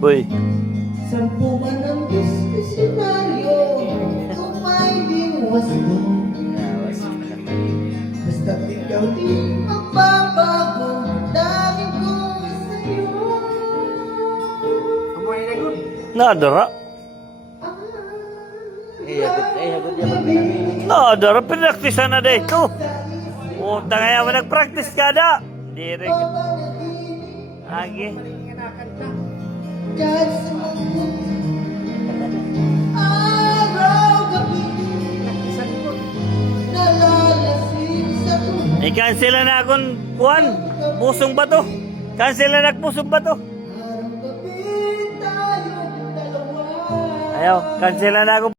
Boy. Sampu man ang desisyon kung may diwas mo. Basta ikaw di magbabago dahil ko sa'yo. Nadara. Hagot yan. Nadara. Pinaktisan na dito. Puta kaya mo nag-practice ka na. Hindi rin. Agi. Kahit sa mundo, araw-gabi, nalalasing sa tuwa. I-cancel na akong kuhan. Pusong bato. Cancel na pusong bato. Araw-gabi tayong dalawa. Ayaw. Cancel na ako.